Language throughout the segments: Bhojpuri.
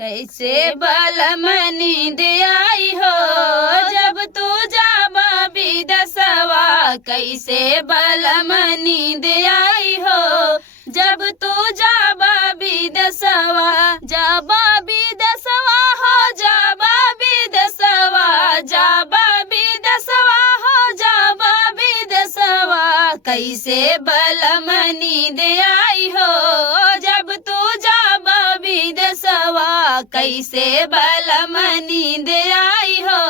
कैसे बलम नींद आई हो जब तू जाबा विदेशवा, कैसे बलम नींद आई हो जब तू जाबा विदेशवा, जाबा विदेशवा हो जाबा विदेशवा, जाबा विदेशवा हो जाबा विदेशवा, कैसे बलम नींद आई हो जब तू जाबा विदेशवा, कैसे बलम नींद आई हो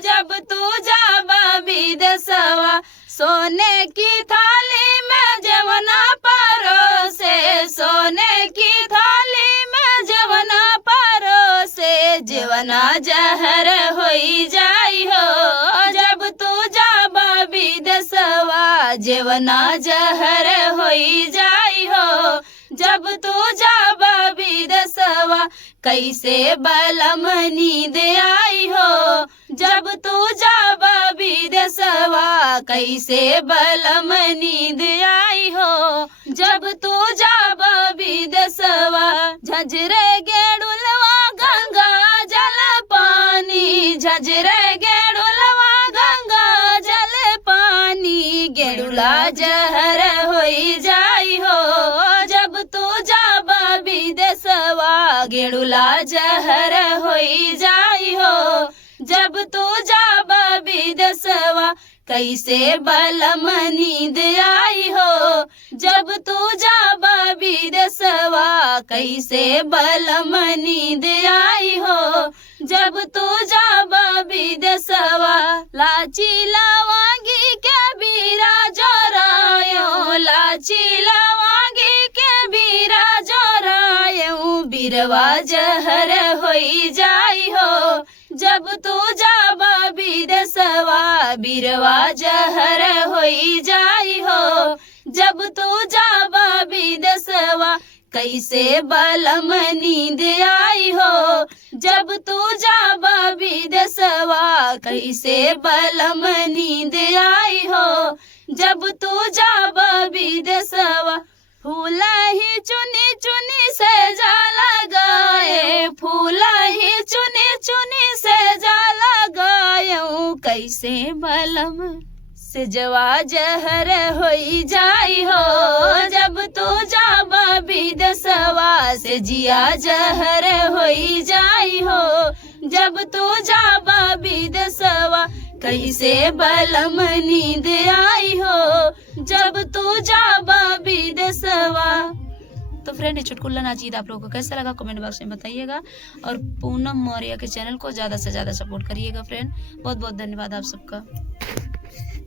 जब तू जाबा विदेशवा। सोने की थाली में जवना परोसे, सोने की थाली में जवना परोसे, जवना जहर होई जाई हो जब तू जाबा विदेशवा, जवना जहर होई जाई हो जब तू जाबा विदेशवा, कैसे बलम नींद आई हो जब तू जाबा विदेशवा, कैसे बलम नींद आई हो जब तू जाबा विदेशवा। झंझरे गेड़ुलवा गंगा जल पानी, झंझरे गेड़ुलवा गंगा जल पानी, गेड़ुला जहर होई जाई हो जब तू जाबा विदेशवा, गेड़ुला जहर होई जाई हो जब तू जाबा विदेशवा, कैसे बलम नींद आई हो जब तू जाबा विदेशवा, कैसे बलम नींद आई हो जब तू जाबा विदेशवा। लाची लवंगी के बीरा जोरायो, लाची लवंगी के बीरा जोरायो, बीरवा जहर होई जाई हो जब तू जाबा विदेशवा, बीरवा जहर होई जाई हो जब तू जाबा विदेशवा, कैसे बलम नींद आई हो जब तू जाबा विदेशवा, कैसे बलम नींद आई हो जब तू जाबा विदेशवा। फूल ही चुनी चुनी से जाला गाए, फूल ही चुनी चुनी से जाला गायूं, कैसे बलम से जवा जहर होई जाई हो जब तू जाबा विदेशवा, से जिया जहर होई जाई हो जब तू जाबा विदेशवा, कैसे बलम नींद आई हो जब तू जाबा विदेशवा। तो फ्रेंड, ये चुटकुला नाचीद आप लोगों को कैसा लगा कमेंट बॉक्स में बताइएगा, और पूनम मौर्य के चैनल को ज़्यादा से ज़्यादा सपोर्ट करिएगा फ्रेंड। बहुत बहुत धन्यवाद आप सबका।